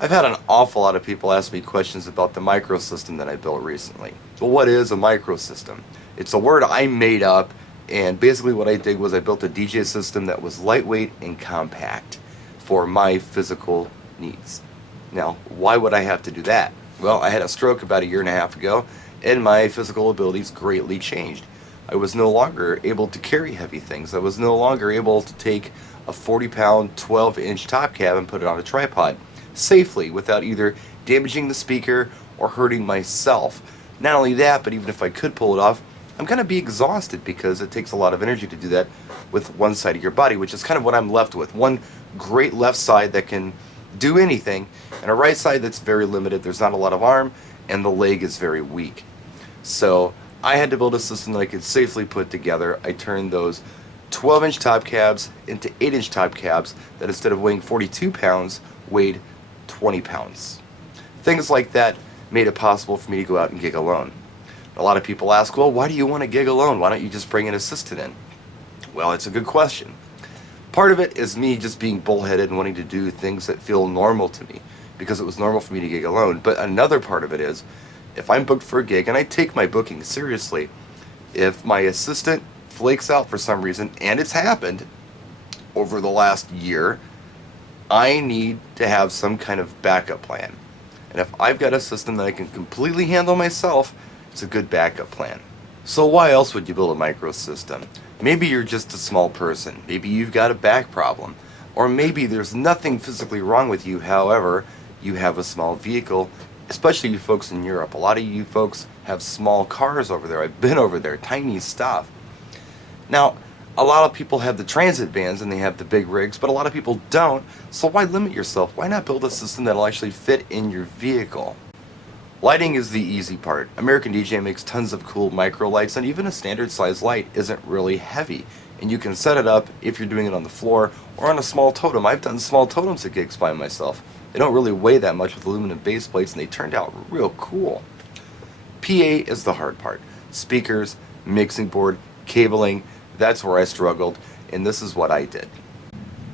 I've had an awful lot of people ask me questions about the microsystem that I built recently. Well, what is a microsystem? It's a word I made up, and basically what I did was I built a DJ system that was lightweight and compact for my physical needs. Now, why would I have to do that? Well, I had a stroke about a year and a half ago, and my physical abilities greatly changed. I was no longer able to carry heavy things. I was no longer able to take a 40-pound, 12-inch top cab and put it on a tripod safely without either damaging the speaker or hurting myself. Not only that, but even if I could pull it off, I'm going to be exhausted because it takes a lot of energy to do that with one side of your body, which is kind of what I'm left with. One great left side that can do anything, and a right side that's very limited. There's not a lot of arm, and the leg is very weak. So I had to build a system that I could safely put together. I turned those 12-inch top cabs into 8-inch top cabs that instead of weighing 42 pounds, weighed 20 pounds. Things like that made it possible for me to go out and gig alone. A lot of people ask, well, why do you want to gig alone? Why don't you just bring an assistant in? Well, it's a good question. Part of it is me just being bullheaded and wanting to do things that feel normal to me because it was normal for me to gig alone. But another part of it is if I'm booked for a gig, and I take my booking seriously, if my assistant flakes out for some reason, and it's happened over the last year, I need to have some kind of backup plan. And if I've got a system that I can completely handle myself, it's a good backup plan. So why else would you build a microsystem? Maybe you're just a small person. Maybe you've got a back problem. Or maybe there's nothing physically wrong with you, however, you have a small vehicle, especially you folks in Europe. A lot of you folks have small cars over there. I've been over there, tiny stuff. Now, a lot of people have the transit vans and they have the big rigs, but a lot of people don't. So why limit yourself? Why not build a system that'll actually fit in your vehicle? Lighting is the easy part. American DJ makes tons of cool micro lights, and even a standard size light isn't really heavy. And you can set it up if you're doing it on the floor or on a small totem. I've done small totems at gigs by myself. They don't really weigh that much with aluminum base plates, and they turned out real cool. PA is the hard part. Speakers, mixing board, cabling, that's where I struggled, and this is what I did.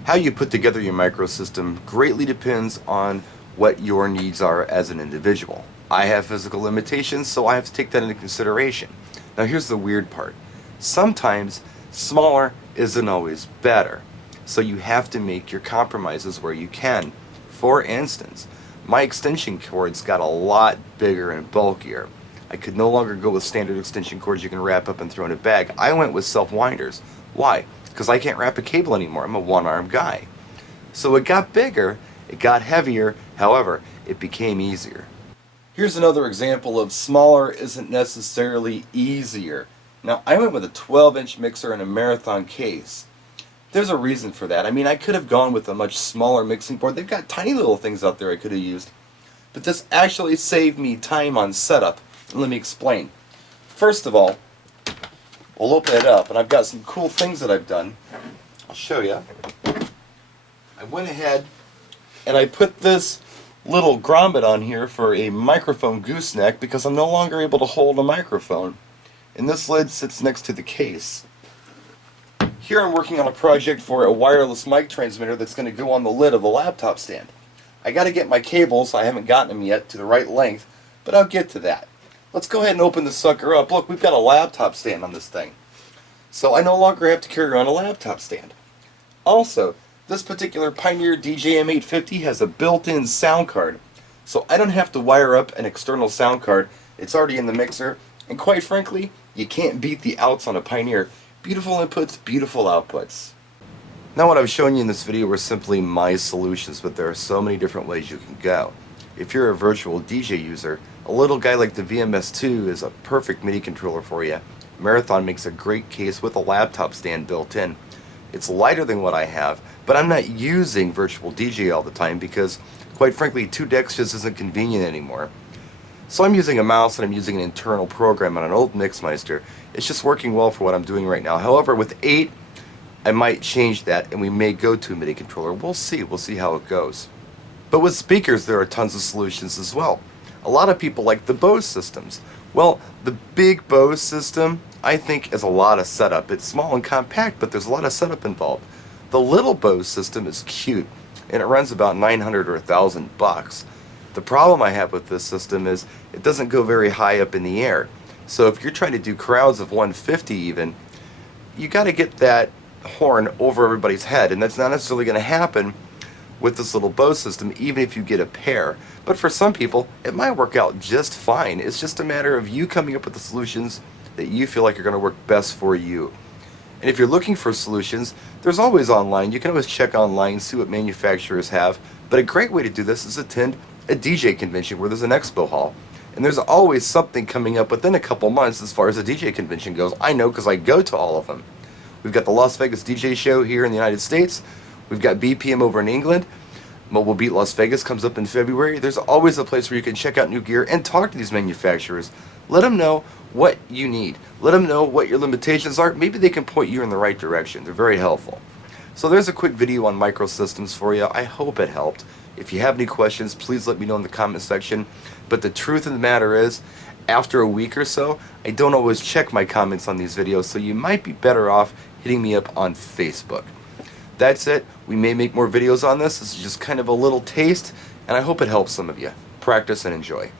How you put together your microsystem greatly depends on what your needs are as an individual. I have physical limitations, so I have to take that into consideration. Now here's the weird part. Sometimes smaller isn't always better, so you have to make your compromises where you can. For instance, my extension cords got a lot bigger and bulkier. I could no longer go with standard extension cords you can wrap up and throw in a bag. I went with self-winders. Why? Because I can't wrap a cable anymore. I'm a one-arm guy. So it got bigger, it got heavier, however, it became easier. Here's another example of smaller isn't necessarily easier. Now, I went with a 12-inch mixer and a marathon case. There's a reason for that. I mean, I could have gone with a much smaller mixing board. They've got tiny little things out there I could have used. But this actually saved me time on setup. And let me explain. First of all, we'll open it up, and I've got some cool things that I've done. I'll show you. I went ahead and I put this little grommet on here for a microphone gooseneck because I'm no longer able to hold a microphone. And this lid sits next to the case. Here I'm working on a project for a wireless mic transmitter that's going to go on the lid of the laptop stand. I got to get my cables, I haven't gotten them yet, to the right length, but I'll get to that. Let's go ahead and open this sucker up. Look, we've got a laptop stand on this thing. So I no longer have to carry around a laptop stand. Also, this particular Pioneer DJ-M850 has a built-in sound card. So I don't have to wire up an external sound card. It's already in the mixer. And quite frankly, you can't beat the outs on a Pioneer. Beautiful inputs, beautiful outputs. Now what I've shown you in this video were simply my solutions, but there are so many different ways you can go. If you're a virtual DJ user, a little guy like the VMS2 is a perfect MIDI controller for you. Marathon makes a great case with a laptop stand built in. It's lighter than what I have, but I'm not using virtual DJ all the time because, quite frankly, 2 decks just isn't convenient anymore. So I'm using a mouse and I'm using an internal program on an old Mixmeister. It's just working well for what I'm doing right now. However, with 8, I might change that and we may go to a MIDI controller. We'll see how it goes. But with speakers, there are tons of solutions as well. A lot of people like the Bose systems. Well, the big Bose system, I think, is a lot of setup. It's small and compact, but there's a lot of setup involved. The little Bose system is cute. and it runs about 900 or $1,000. The problem I have with this system is it doesn't go very high up in the air. So if you're trying to do crowds of 150 even, you got to get that horn over everybody's head, and that's not necessarily going to happen with this little bow system, even if you get a pair. But for some people, it might work out just fine. It's just a matter of you coming up with the solutions that you feel like are going to work best for you. And if you're looking for solutions, there's always online. You can always check online, see what manufacturers have. But a great way to do this is attend a DJ convention where there's an expo hall. And there's always something coming up within a couple months as far as a DJ convention goes. I know because I go to all of them. We've got the Las Vegas DJ show here in the United States. We've got BPM over in England. Mobile Beat Las Vegas comes up in February. There's always a place where you can check out new gear and talk to these manufacturers. Let them know what you need. Let them know what your limitations are. Maybe they can point you in the right direction. They're very helpful. So there's a quick video on microsystems for you. I hope it helped. If you have any questions, please let me know in the comment section. But the truth of the matter is, after a week or so, I don't always check my comments on these videos, so you might be better off hitting me up on Facebook. That's it. We may make more videos on this. This is just kind of a little taste, and I hope it helps some of you. Practice and enjoy.